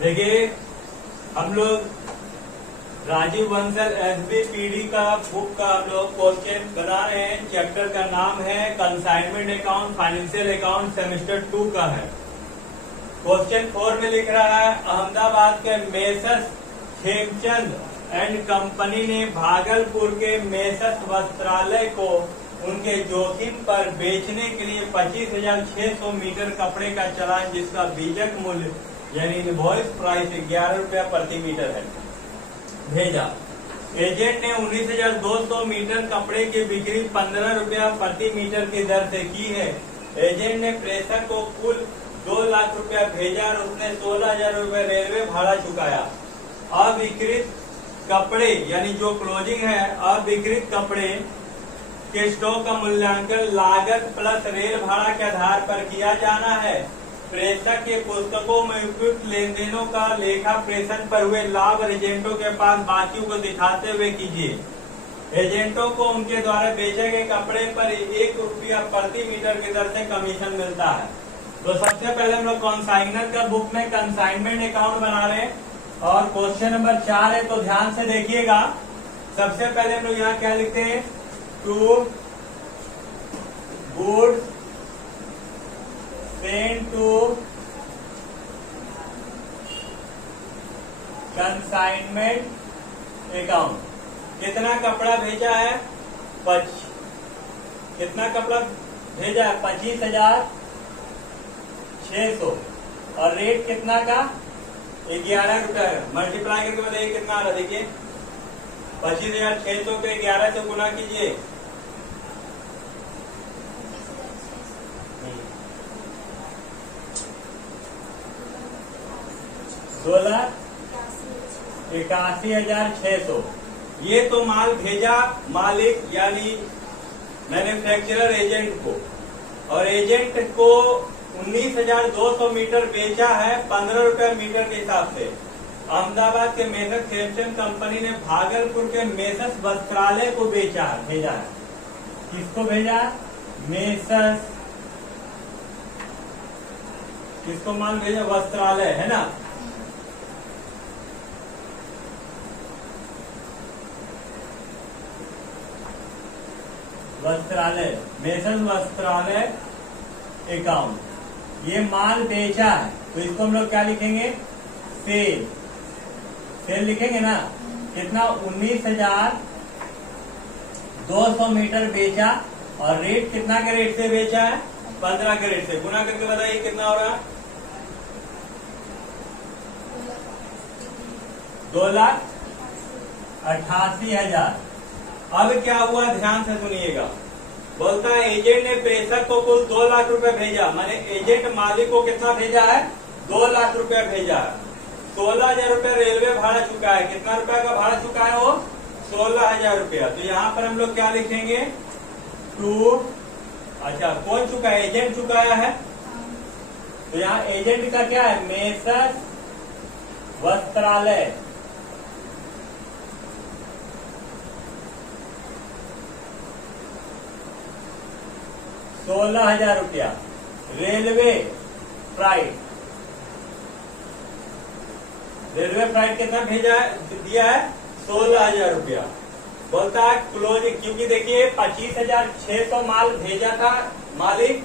देखिए हम लोग राजीव बंसल एसबीपीडी का बुक का हम लोग क्वेश्चन बना रहे हैं। चैप्टर का नाम है consignment account, financial account, semester 2 का है। क्वेश्चन 4 में लिख रहा है, अहमदाबाद के मेसर्स खेमचंद एंड कंपनी ने भागलपुर के मेसर्स वस्त्रालय को उनके जोखिम पर बेचने के लिए 25,600 मीटर कपड़े का चालान, जिसका बीजक मूल्य यानी इनवॉइस प्राइस 11 रुपया प्रति मीटर है, भेजा। एजेंट ने 19,200 मीटर कपड़े की बिक्री 15 रुपया प्रति मीटर की दर से की है। एजेंट ने प्रेषक को कुल 2 लाख रुपया भेजा और उसने 16,000 रुपये रेलवे भाड़ा चुकाया। अविकृत कपड़े यानी जो क्लोजिंग है, अविकृत कपड़े के स्टॉक का मूल्यांकन लागत प्लस रेल भाड़ा के आधार पर किया जाना है। प्रेषक के पुस्तकों में उपयुक्त लेन देनों का लेखा प्रेषण पर हुए लाभ एजेंटों के पास बाकियों को दिखाते हुए कीजिए। एजेंटों को उनके द्वारा बेचे गए कपड़े पर 1 रुपया प्रति मीटर की दर से कमीशन मिलता है। तो सबसे पहले हम लोग कंसाइनर का बुक में कंसाइनमेंट अकाउंट बना रहे हैं और क्वेश्चन नंबर 4 है, तो ध्यान से देखिएगा। सबसे पहले हम लोग यहाँ क्या लिखते हैं, to goods sent to consignment account. कितना कपड़ा भेजा है, कितना कपड़ा भेजा है, 25,600 और रेट कितना का 11 रुपया है। मल्टीप्लाई करके बताइए कितना आ रहा है। देखिए 25,600 के 11 से गुना कीजिए, 2,81,600। ये तो माल भेजा मालिक यानी मैन्युफैक्चरर एजेंट को, और एजेंट को 19,200 मीटर बेचा है 15 रुपया मीटर के हिसाब से। अहमदाबाद के मेसर्स खेमचंद कंपनी ने भागलपुर के मेसर्स वस्त्रालय को भेजा है। किसको भेजा है, मेसर्स, किसको माल भेजा, वस्त्रालय है ना। वस्त्रालय, मेसर्स वस्त्रालय अकाउंट, ये माल बेचा है, तो इसको हम लोग क्या लिखेंगे, सेल लिखेंगे ना। कितना, 19,200 मीटर बेचा और रेट कितना के रेट से बेचा है, 15 के रेट से। गुना करके बताइए कितना हो रहा है, 2,88,000। अब क्या हुआ, ध्यान से सुनिएगा। बोलता है एजेंट ने प्रेषक को कुल 2 लाख रुपए भेजा, माने एजेंट मालिक को कितना भेजा है, 2 लाख रुपया भेजा है। 16,000 रुपया रेलवे भाड़ा चुका है। कितना रुपया का भाड़ा चुका है वो, 16,000 रुपया। तो यहाँ पर हम लोग क्या लिखेंगे, टू, अच्छा कौन चुका है, एजेंट चुकाया है। तो यहाँ एजेंट का क्या है, मेसर्स वस्त्रालय। ₹16,000। रेलवे फ्राइट कितना भेजा है, दिया है 16,000 रुपया। बोलता है क्लोजिंग, क्योंकि देखिए 25,600 माल भेजा था मालिक,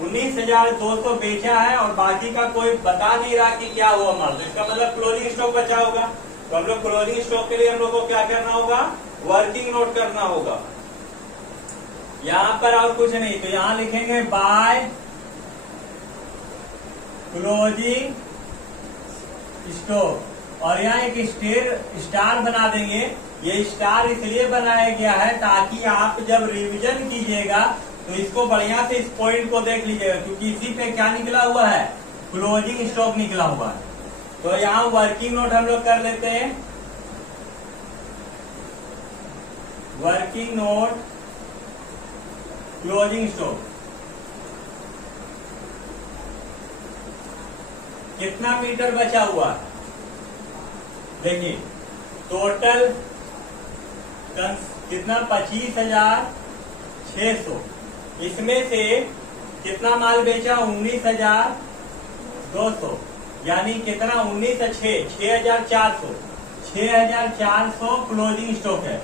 19,200 बेचा है और बाकी का कोई बता नहीं रहा कि क्या हुआ माल, तो इसका मतलब क्लोजिंग स्टॉक बचा होगा। तो हम लोग क्लोजिंग स्टॉक के लिए हम लोग को क्या करना होगा, वर्किंग नोट करना होगा। यहाँ पर और कुछ नहीं, तो यहाँ लिखेंगे बाय क्लोजिंग स्टॉक, और यहाँ एक स्टार बना देंगे। ये स्टार इसलिए बनाया गया है ताकि आप जब रिवीजन कीजिएगा तो इसको बढ़िया से इस पॉइंट को देख लीजिएगा, क्योंकि इसी पे क्या निकला हुआ है, क्लोजिंग स्टॉक निकला हुआ है। तो यहाँ वर्किंग नोट हम लोग कर लेते हैं, वर्किंग नोट क्लोजिंग स्टॉक। कितना मीटर बचा हुआ है, देखिए टोटल कितना, 25,600। इसमें से कितना माल बेचा, 19,200। यानी कितना 19 से 6,400 6,400 क्लोजिंग स्टॉक है।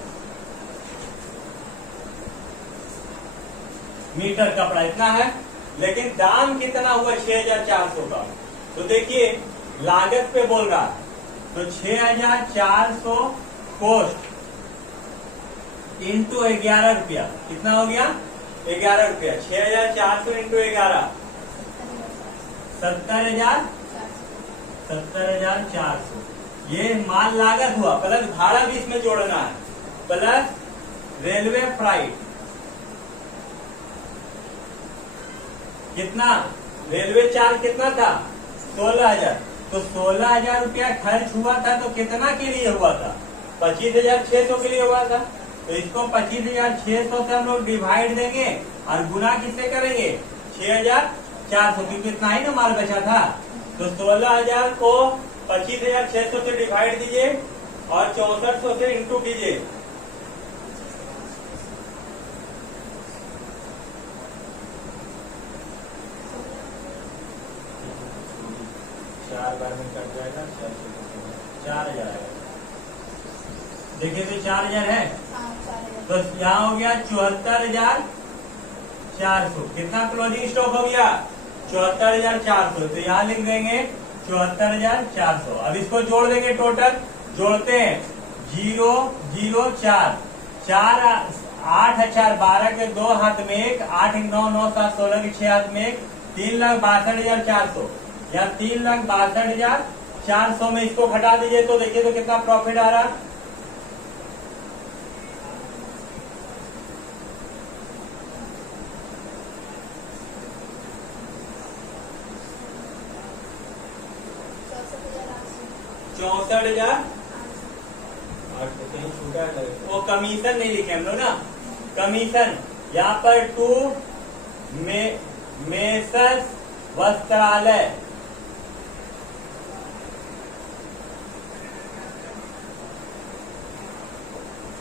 मीटर कपड़ा इतना है, लेकिन दाम कितना हुआ 6,400 का। तो देखिए लागत पे बोल रहा है, तो 6,400 कॉस्ट इंटू 11 रुपया, कितना हो गया 11 रुपया। 6,400 इंटू 11 70,400 ये माल लागत हुआ, प्लस भाड़ा भी इसमें जोड़ना है, प्लस रेलवे फ्राइट कितना, रेलवे चार्ज कितना था 16,000। तो 16,000 रुपया खर्च हुआ था, तो कितना के लिए हुआ था 25,600 के लिए हुआ था। तो इसको 25,600 से हम लोग डिवाइड देंगे और गुना किससे करेंगे 6,400, क्योंकि इतना ही ना माल बचा था। तो 16,000 को 25,600 से डिवाइड दीजिए और 6400 से इंटू कीजिए। चार बार में कट जाएगा 4,000 आएगा। देखिए तो 4,000 है, तो यहाँ हो गया 74,400। कितना क्लोजिंग स्टॉक हो गया 74,400। तो यहाँ लिख देंगे 74,400। अब इसको जोड़ देंगे, टोटल जोड़ते हैं 0 0 4 4 8 4 12 के 2 हाथ में 1, 8 9 9 7 16 के 6 हाथ में 1, 3,62,400 या 3,62,400 में इसको घटा दीजिए। तो देखिए तो कितना प्रॉफिट आ रहा है। चौसठ हजार वो कमीशन नहीं लिखे हम लोग ना, कमीशन यहाँ पर 2 मेसर्स वस्त्रालय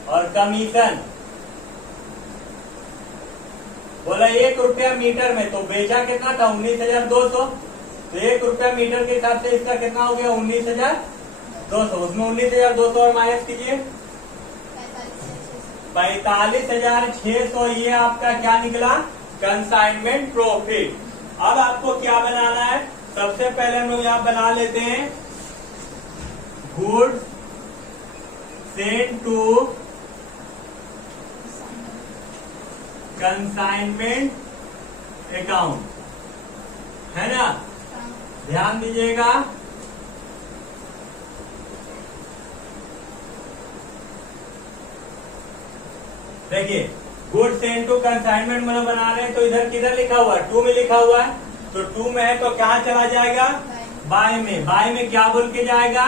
और कमीशन बोला 1 रुपया मीटर में। तो बेचा कितना था 19,200। तो 1 रुपया मीटर के हिसाब से इसका कितना हो गया 19,200। उसमें 19,200 और माइनस कीजिए 45,600। ये आपका क्या निकला कंसाइनमेंट प्रॉफिट। अब आपको क्या बनाना है, सबसे पहले हम लोग यहाँ बना लेते हैं goods sent to consignment account, है ना। ध्यान दीजिएगा देखिए गुड सेंट टू कंसाइनमेंट मतलब बना रहे हैं, तो इधर किधर लिखा हुआ है 2 में लिखा हुआ है। तो 2 में है तो कहाँ चला जाएगा बाय में। बाय में क्या बोल के जाएगा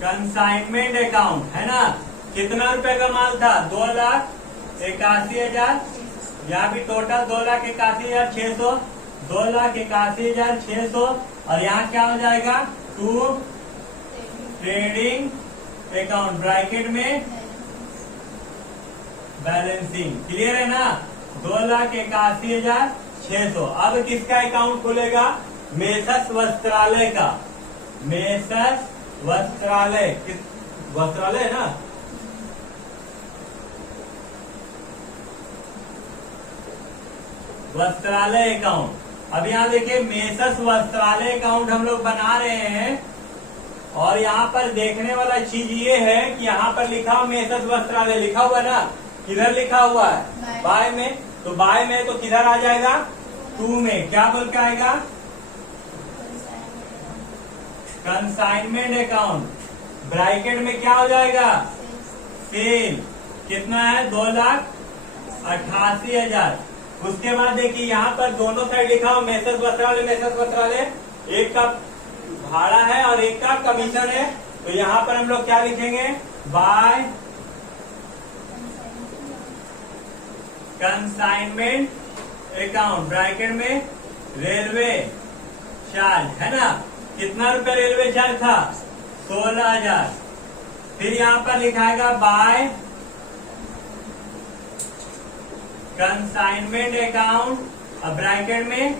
कंसाइनमेंट अकाउंट, है ना। कितना रुपए का माल था 2,81,000, यहाँ भी टोटल 2,81,600, 2,81,600 और यहाँ क्या हो जाएगा टू ट्रेडिंग अकाउंट ब्रैकेट में बैलेंसिंग। क्लियर है ना 2,81,600। अब किसका अकाउंट खुलेगा मेसर्स वस्त्रालय का। मेसर्स वस्त्रालय वस्त्रालय है ना, वस्त्रालय अकाउंट। अब यहाँ देखिए मेसर्स वस्त्रालय अकाउंट हम लोग बना रहे हैं और यहाँ पर देखने वाला चीज ये है कि यहाँ पर लिखा हुआ मेसर्स वस्त्रालय लिखा हुआ ना, किधर लिखा हुआ है बाय में। तो बाय में तो किधर आ जाएगा 2 में क्या बोल के आएगा कंसाइनमेंट अकाउंट ब्रैकेट में क्या हो जाएगा सेल। कितना है 2,88,000। उसके बाद देखिए यहाँ पर दोनों साइड लिखा हुआ मेसर्स वस्त्रालय, मेसर्स वस्त्रालय। एक का भाड़ा है और एक का कमीशन है। तो यहाँ पर हम लोग क्या लिखेंगे बाय कंसाइनमेंट अकाउंट ब्रैकेट में रेलवे चार्ज, है ना। कितना रुपए रेलवे चार्ज था 16,000। फिर यहाँ पर लिखाएगा बाय कंसाइनमेंट अकाउंट ब्रैकेट में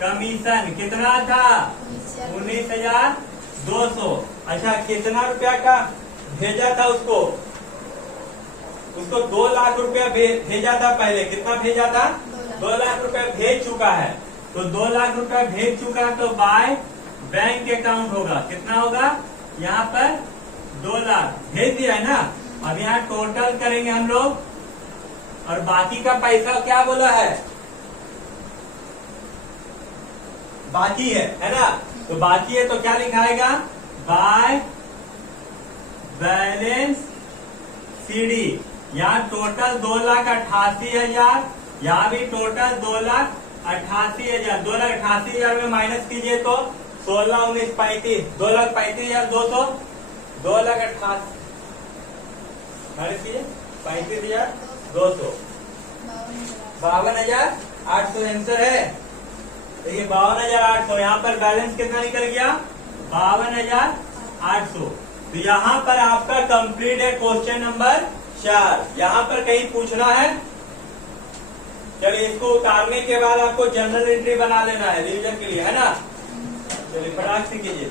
कमीशन कितना था? 19,200। अच्छा, कितना रुपया का भेजा था उसको? उसको 2 लाख रुपया भेजा था पहले। कितना भेजा था? 2 लाख रुपया भेज चुका है। तो 2 लाख रुपया भेज चुका है तो बाय बैंक अकाउंट होगा। कितना होगा? यहाँ पर 2 लाख भेज दिया है ना। अब यहाँ टोटल करेंगे हम लोग, और बाकी का पैसा क्या बोला है? बाकी है ना। तो बाकी है तो क्या लिखाएगा? By balance CD. यहाँ टोटल 2,88,000, यहाँ भी टोटल 2,88,000। 2,88,000 में माइनस कीजिए तो 16, 19, 35, 2,35,200, 2,88,000 माइनस कीजिए 35,200, 52,800 आंसर है। देखिए 52,800। यहाँ पर बैलेंस कितना निकल गया? 52,800। तो यहाँ पर आपका कंप्लीट है क्वेश्चन नंबर 4। यहाँ पर कहीं पूछना है? चलिए, इसको उतारने के बाद आपको जनरल एंट्री बना लेना है रिवीजन के लिए, है ना। चलिए फटाक से कीजिए।